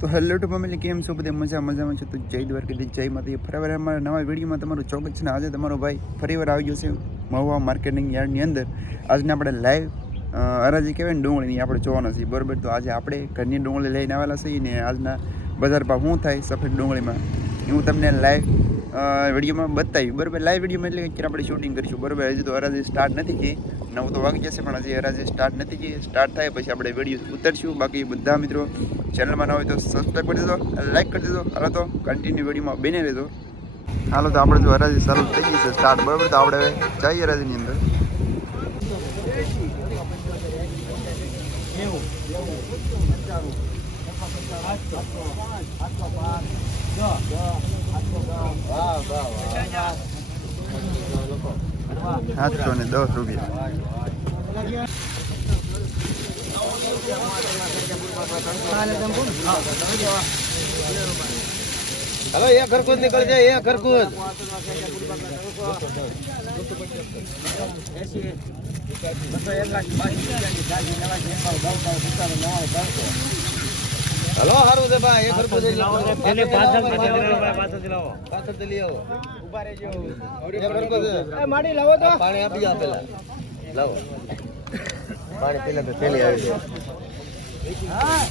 તો hello two family, કેમ છો બધે? મજામાં છો? તો જય દ્વારકાધીશ, જય માતાજી. ફરીવાર અમારા નવા વિડીયોમાં તમારું ચોક્કસ છે ને. આજે તમારો ભાઈ ફરીવાર આવી ગયો છે મહુવા માર્કેટિંગ યાર્ડની અંદર. આજને આપણે લાઈવ હરાજી કહેવાય ને ડુંગળીની આપણે જોવાના છીએ, બરાબર? તો આજે આપણે ઘરની ડુંગળી લઈને આવેલા છીએ ને આજના બજાર ભાવ શું થાય સફેદ ડુંગળીમાં એ હું તમને લાઈવ વિડીયોમાં બતાવ્યું, બરાબર? લાઈવ વિડીયોમાં એટલે અત્યારે આપણે શૂટિંગ કરીશું, બરાબર? હજી તો હરાજી સ્ટાર્ટ નથી થઈ, 9 તો વાગી જશે, પણ હજી હરાજી સ્ટાર્ટ નથી થઈ. સ્ટાર્ટ થાય પછી આપણે વિડીયો ઉતરશું. બાકી બધા મિત્રો ચેનલમાં ન હોય તો સબસ્ક્રાઈબ કરી દેજો, લાઈક કરી દેજો. હાલો તો કન્ટિન્યુ વિડીયોમાં બને રહેજો. હાલો તો આપણે જો હરાજી ચાલુ થઈ ગઈ છે સ્ટાર્ટ, બરાબર? તો આપણે જઈએ હરાજીની અંદર. ₹710. हेलो ये खरकूद निकल जाए, ये खरकूद हेलो हारू दे भाई, ये खरकूद એને પાછળ દિલાવો પાછળ દિલાવો ઉભા રહેજો. ये खरकूद એ માડી લાવો તો પાણી આપી જા પેલા લાવો પાણી પેલા તો થેલી આવી છે. હા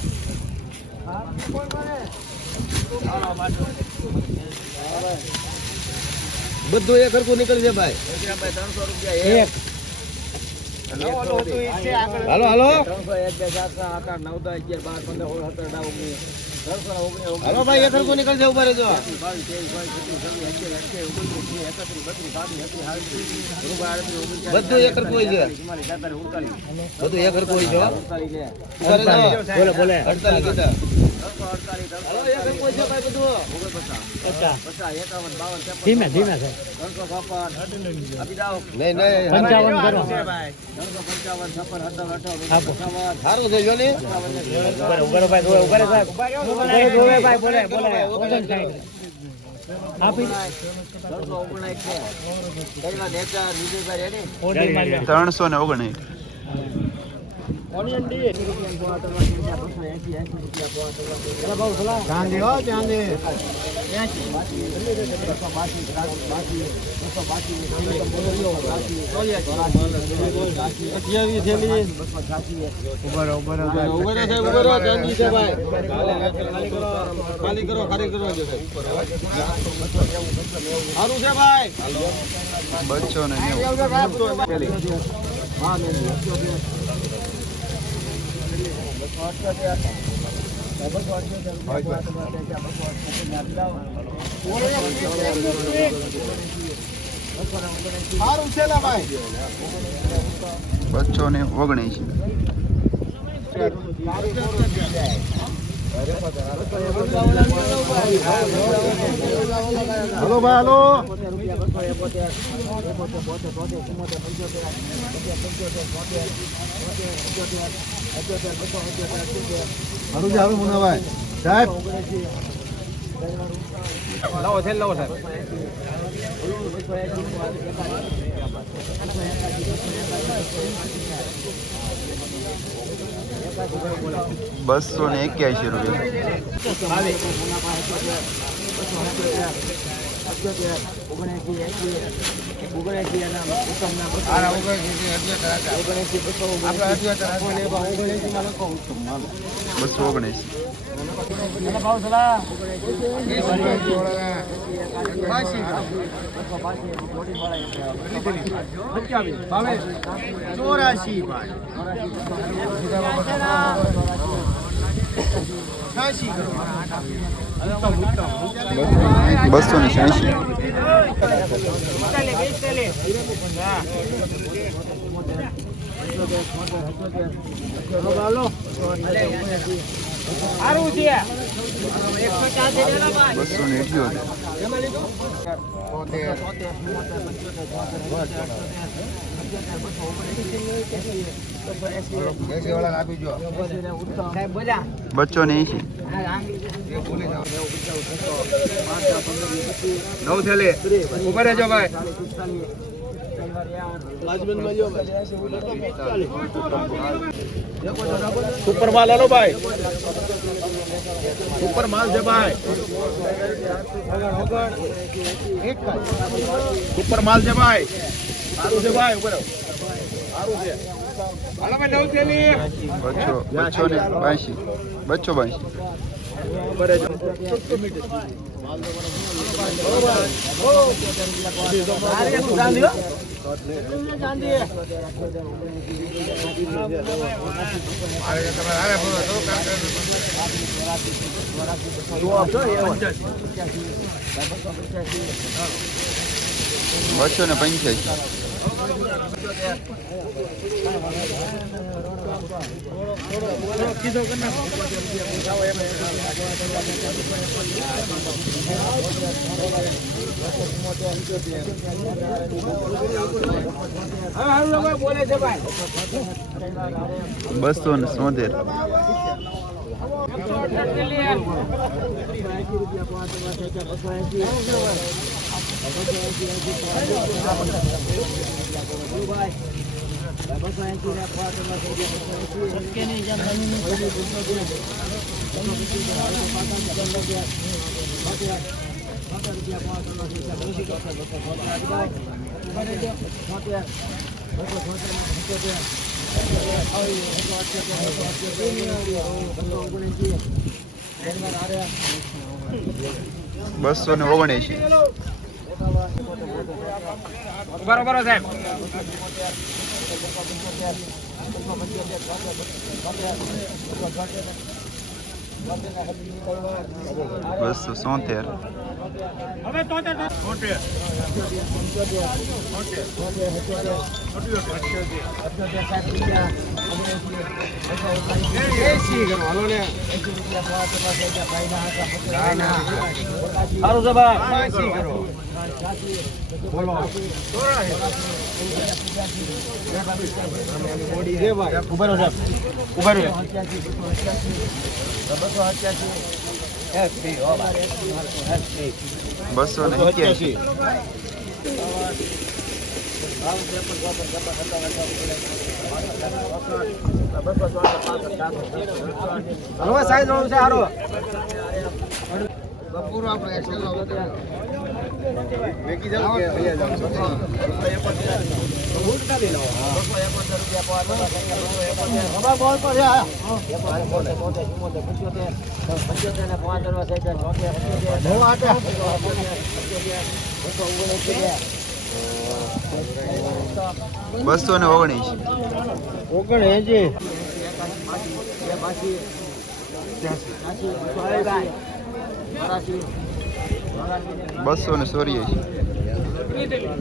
હા કોણ મારે બધું એક હરખું નીકળી જાય ભાઈ. ₹300 હાલો હાલો હાલો ભાઈ, એક હરખું નીકળી જાય, ઉભા રહેજો. બધું એક હરખું હોય છે, બધું એક હરખું હોય છે. બોલે બોલે 48 કીધા. ધીમે ધીમે છે. નહીં નહીં 55 કરો. સારું છે જો ને. ઉભા ભાઈ, ઉભા સાહેબ, ભાઈ બોલે બોલે 319. ઓનિયન ડી ચાંદી હો ચાંદી ખાલી કરો ખાલી કરો સારું છે ભાઈ. બચ્ચો ને બચ્ચો ને 19. હલો ભાઈ હાલો. હારું છે હારું મુનાભાઈ સાહેબ. લાવો છે લાવો સાહેબ. બચ્ચો ને 80. 9 થેલી ઉભા રહેજો ભાઈ. સુપર માલ હાલો ભાઈ, સુપર માલ છે ભાઈ, સુપર માલ છે ભાઈ, સારું છે ભાઈ, ઉપર સારું છે. બચ્ચો ને 82, બચ્ચો 82. બચ્ચો ને 85. બસો ને 70. બસો ને 79. બરોબર સાહેબ. બસો 73. સારું છે ભાઈ. ઉભા રહો સાહેબ, ઉભા રહો. બસો ને 81. હલવા સાઈઝ વાળું છે સારું. બસો ને 79. 284.